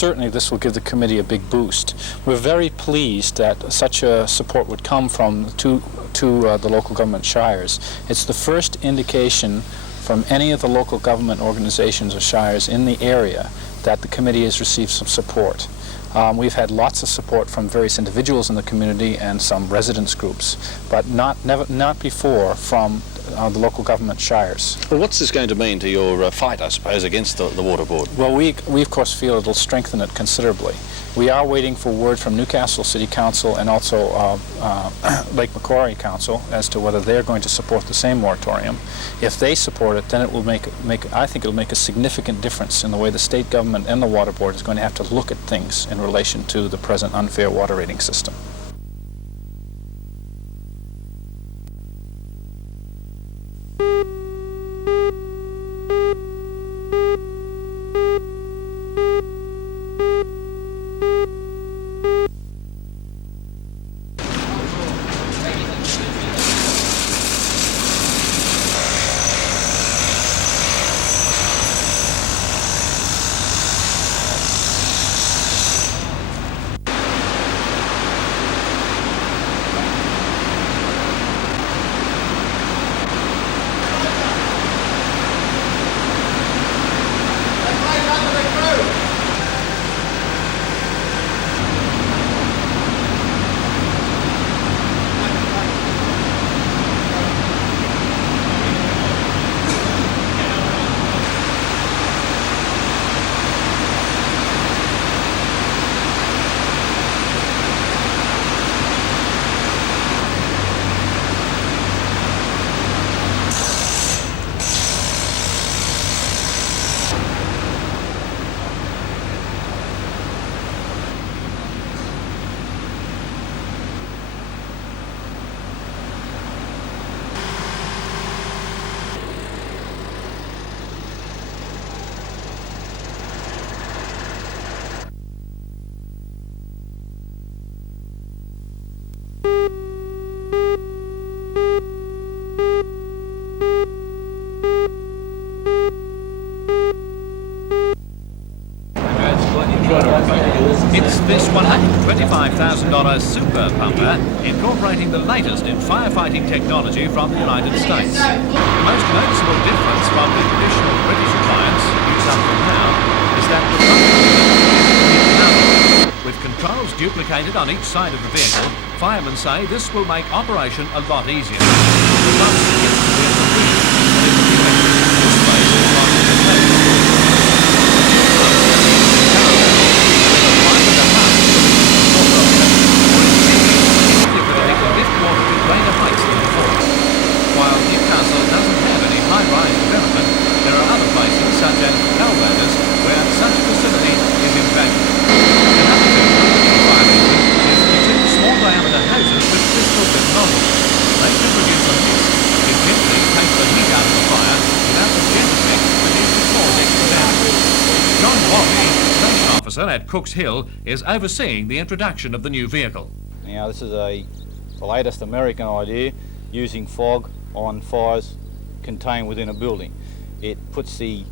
certainly this will give the committee a big boost. We're very pleased that such a support would come from the local government shires. It's the first indication from any of the local government organizations or shires in the area that the committee has received some support. We've had lots of support from various individuals in the community and some residents groups, but not before from the local government shires. Well, what's this going to mean to your fight, I suppose, against the water board? Well, we of course feel it'll strengthen it considerably. We are waiting for word from Newcastle City Council and also Lake Macquarie Council as to whether they're going to support the same moratorium. If they support it, then it will I think it'll make a significant difference in the way the state government and the water board is going to have to look at things in relation to the present unfair water rating system. It's this $125,000 super pumper incorporating the latest in firefighting technology from the United States. The most noticeable difference from the traditional British appliance used up till now is that the pumper is powerful. With controls duplicated on each side of the vehicle, firemen say this will make operation a lot easier. The pump gets to be in the rear, but it will be electric. This space is not in the place. While Newcastle doesn't have any high-rise development, there are other places, such as Kbus, where such a facility is invaluable. Another feature of the fire engine is the two small-diameter hoses with crystal-bit nozzles. They can produce a mist that gently takes the heat out of the fire without the jet effect that is to cause extra damage. John Walkie, station officer at Cooks Hill, is overseeing the introduction of the new vehicle. Now, this is the latest American idea, using fog on fires contained within a building. It puts the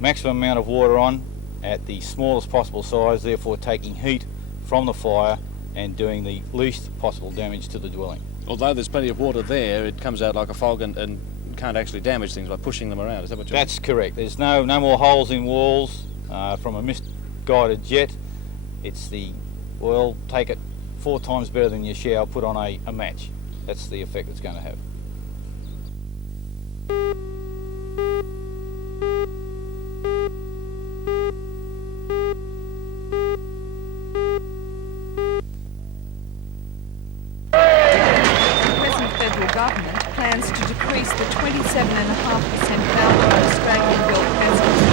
maximum amount of water on at the smallest possible size, therefore taking heat from the fire and doing the least possible damage to the dwelling. Although there's plenty of water there, it comes out like a fog and can't actually damage things by pushing them around. Is that what you're saying? That's correct. There's no more holes in walls from a mist-guided jet. It's the oil, take it 4 times better than your shower, put on a match. That's the effect it's going to have. The present federal government plans to decrease the 27.5% power on Australian-built vessels to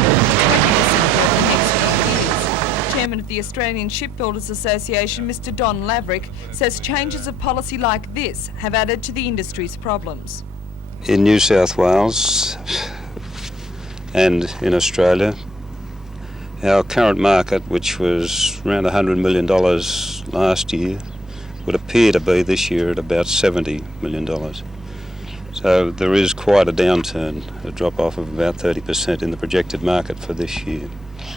20% over the next few years. Chairman of the Australian Shipbuilders Association, Mr. Don Laverick, says changes of policy like this have added to the industry's problems. In New South Wales and in Australia, our current market, which was around $100 million last year, would appear to be this year at about $70 million. So there is quite a downturn, a drop-off of about 30% in the projected market for this year.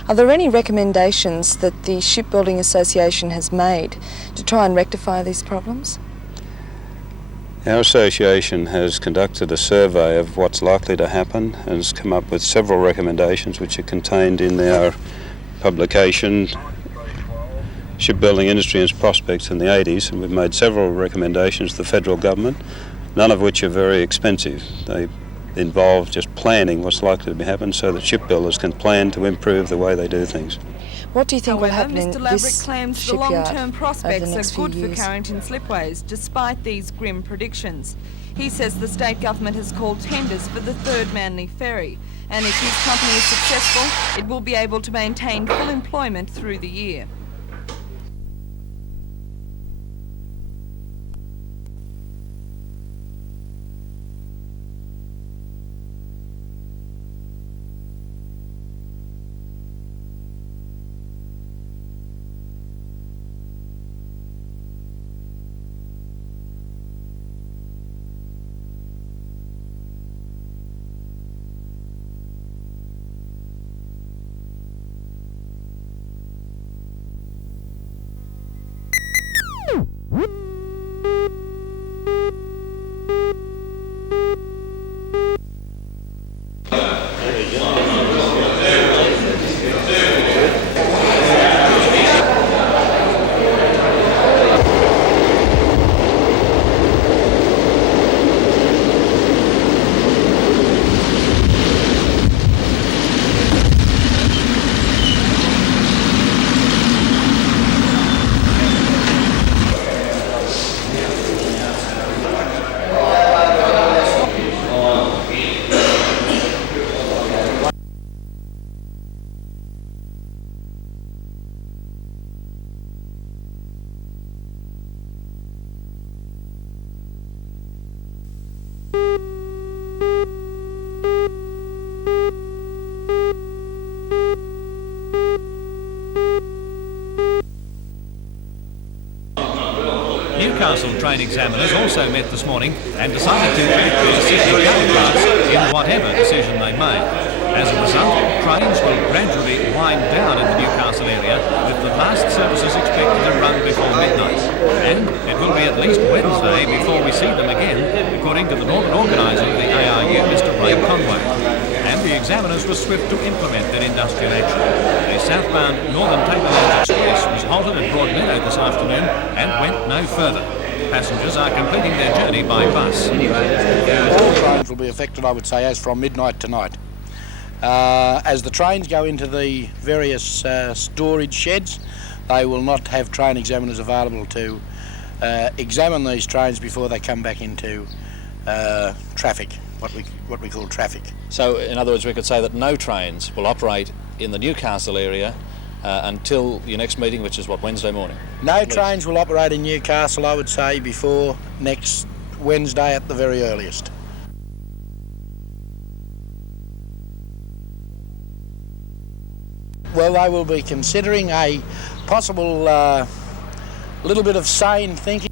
Are there any recommendations that the Shipbuilding Association has made to try and rectify these problems? Our association has conducted a survey of what's likely to happen and has come up with several recommendations which are contained in our publication Shipbuilding Industry and Prospects in the 80s, and we've made several recommendations to the federal government, none of which are very expensive. They involve just planning what's likely to happen so that shipbuilders can plan to improve the way they do things. What do you think will happen in Mr. Laverick this claims the shipyard long-term prospects over the are next good few for years? Carrington Slipways, despite these grim predictions. He says the state government has called tenders for the third Manly ferry, and if his company is successful, it will be able to maintain full employment through the year. Newcastle train examiners also met this morning and decided to back their city counterparts in whatever decision they made. As a result, trains will gradually wind down in the Newcastle area, with the last services expected to run before midnight. And it will be at least Wednesday before we see them again, according to the Northern Organiser of the ARU, Mr. Ray Conway. And the examiners were swift to implement that industrial action. A southbound Northern Tablelands Express was halted at Broadmeadow this afternoon and went no further. Passengers are completing their journey by bus. All trains will be affected, I would say, as from midnight tonight. As the trains go into the various storage sheds, they will not have train examiners available to examine these trains before they come back into traffic, what we call traffic. So, in other words, we could say that no trains will operate in the Newcastle area until your next meeting, which is what, Wednesday morning? No trains will operate in Newcastle, I would say, before next Wednesday at the very earliest. Well, they will be considering a possible little bit of sane thinking.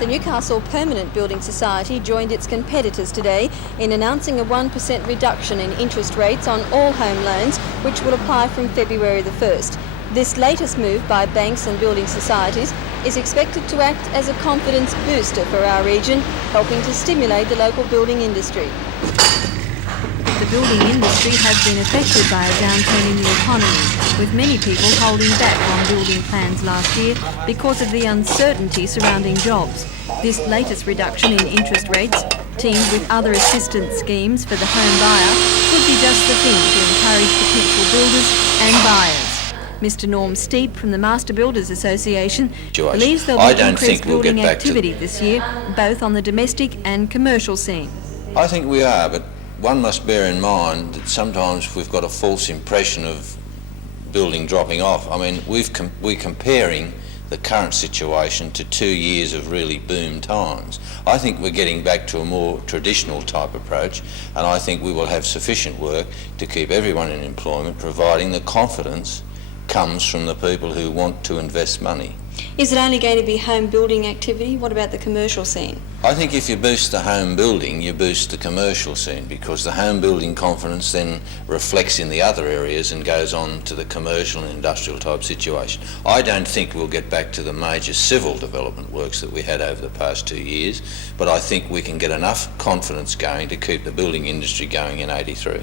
The Newcastle Permanent Building Society joined its competitors today in announcing a 1% reduction in interest rates on all home loans, which will apply from February the 1st. This latest move by banks and building societies is expected to act as a confidence booster for our region, helping to stimulate the local building industry. The building industry has been affected by a downturn in the economy, with many people holding back on building plans last year because of the uncertainty surrounding jobs. This latest reduction in interest rates, teamed with other assistance schemes for the home buyer, could be just the thing to encourage potential builders and buyers. Mr. Norm Steep from the Master Builders Association believes there'll be increased building activity this year, both on the domestic and commercial scene. I think we are, but one must bear in mind that sometimes we've got a false impression of building dropping off. I mean, we're comparing the current situation to 2 years of really boom times. I think we're getting back to a more traditional type approach, and I think we will have sufficient work to keep everyone in employment, providing the confidence comes from the people who want to invest money. Is it only going to be home building activity? What about the commercial scene? I think if you boost the home building, you boost the commercial scene, because the home building confidence then reflects in the other areas and goes on to the commercial and industrial type situation. I don't think we'll get back to the major civil development works that we had over the past 2 years, but I think we can get enough confidence going to keep the building industry going in 83.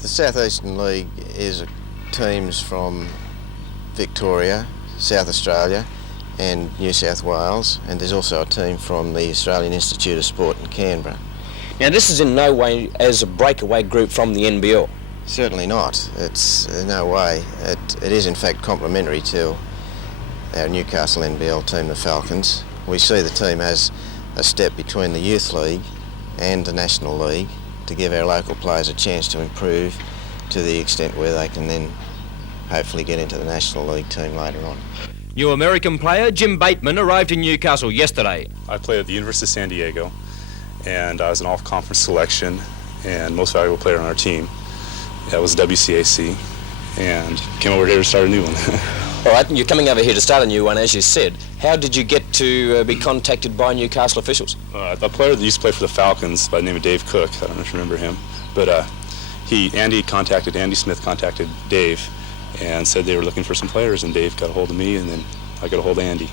The South Eastern League is teams from Victoria, South Australia and New South Wales, and there's also a team from the Australian Institute of Sport in Canberra. Now this is in no way as a breakaway group from the NBL. Certainly not. It's in no way. It is in fact complementary to our Newcastle NBL team, the Falcons. We see the team as a step between the Youth League and the National League to give our local players a chance to improve to the extent where they can then hopefully get into the National League team later on. New American player Jim Bateman arrived in Newcastle yesterday. I played at the University of San Diego, and I was an all-conference selection and most valuable player on our team. That was WCAC, and came over here to start a new one. All right, you're coming over here to start a new one, as you said. How did you get to be contacted by Newcastle officials? A player that used to play for the Falcons by the name of Dave Cook, I don't know if you remember him, but Andy Smith contacted Dave and said they were looking for some players, and Dave got a hold of me, and then I got a hold of Andy.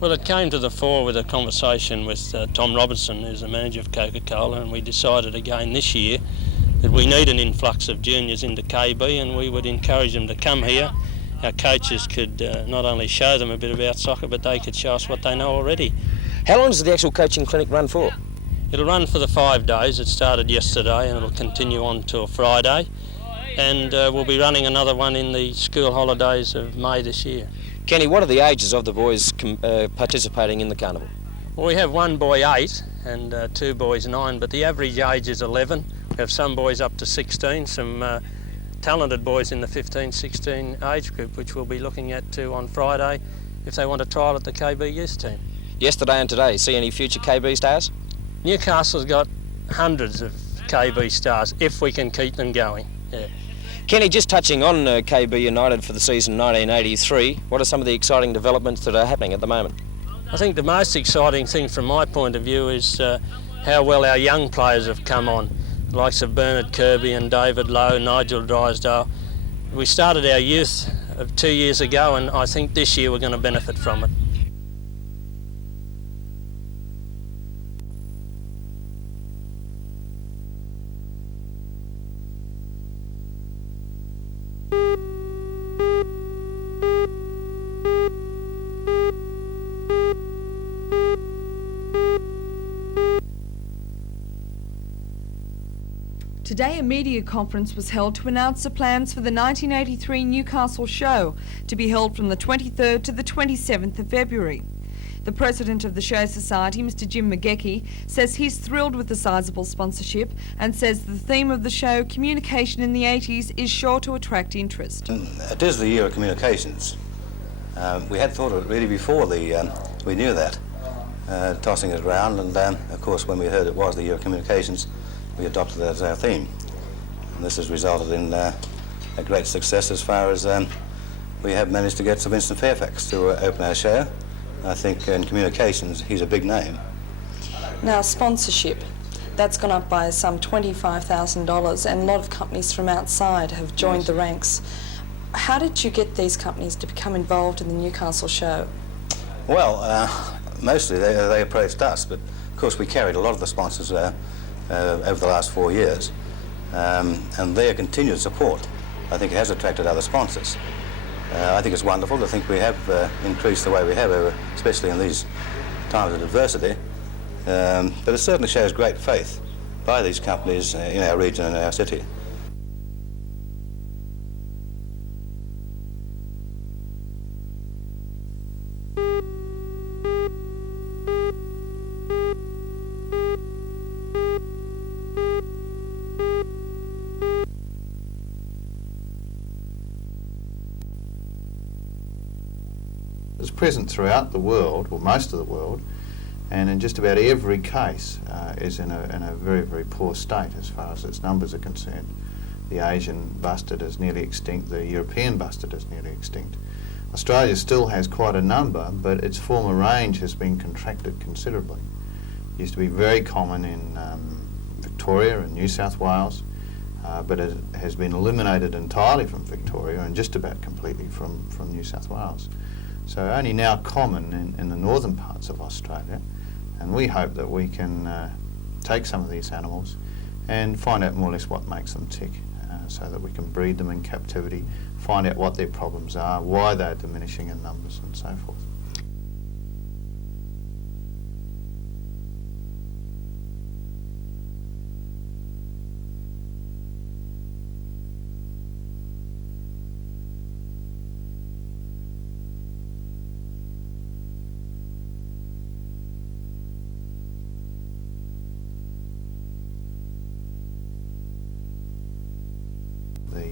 Well, it came to the fore with a conversation with Tom Robinson, who's the manager of Coca-Cola, and we decided again this year that we need an influx of juniors into KB, and we would encourage them to come here. Our coaches could not only show them a bit about soccer, but they could show us what they know already. How long does the actual coaching clinic run for? It'll run for the 5 days. It started yesterday and it'll continue on till Friday, and we'll be running another one in the school holidays of May this year. Kenny, what are the ages of the boys participating in the carnival? Well, we have one boy 8 and 2 boys 9, but the average age is 11. We have some boys up to 16, some talented boys in the 15-16 age group, which we'll be looking at too on Friday if they want to trial at the KB youth team. Yesterday and today, see any future KB stars? Newcastle's got hundreds of KB stars if we can keep them going. Yeah. Kenny, just touching on KB United for the season 1983, what are some of the exciting developments that are happening at the moment? I think the most exciting thing from my point of view is how well our young players have come on, the likes of Bernard Kirby and David Lowe, Nigel Drysdale. We started our youth 2 years ago, and I think this year we're going to benefit from it. Today, a media conference was held to announce the plans for the 1983 Newcastle Show, to be held from the 23rd to the 27th of February. The president of the Show Society, Mr. Jim McGecky, says he's thrilled with the sizeable sponsorship and says the theme of the show, communication in the 80s, is sure to attract interest. It is the year of communications. We had thought of it really before we knew that, tossing it around, and of course when we heard it was the year of communications, we adopted that as our theme. And this has resulted in a great success as far as we have managed to get Sir Winston Fairfax to open our show. I think in communications he's a big name. Now, sponsorship, that's gone up by some $25,000, and a lot of companies from outside have joined the ranks. How did you get these companies to become involved in the Newcastle Show? Well, mostly they approached us, but of course we carried a lot of the sponsors over the last 4 years, and their continued support I think it has attracted other sponsors. I think it's wonderful to think we have increased the way we have, especially in these times of adversity. But it certainly shows great faith by these companies in our region and our city. It's present throughout the world, or most of the world, and in just about every case is in a very, very poor state as far as its numbers are concerned. The Asian bustard is nearly extinct, the European bustard is nearly extinct. Australia still has quite a number, but its former range has been contracted considerably. It used to be very common in Victoria and New South Wales, but it has been eliminated entirely from Victoria and just about completely from New South Wales. So only now common in the northern parts of Australia, and we hope that we can take some of these animals and find out more or less what makes them tick, so that we can breed them in captivity, find out what their problems are, why they're diminishing in numbers and so forth.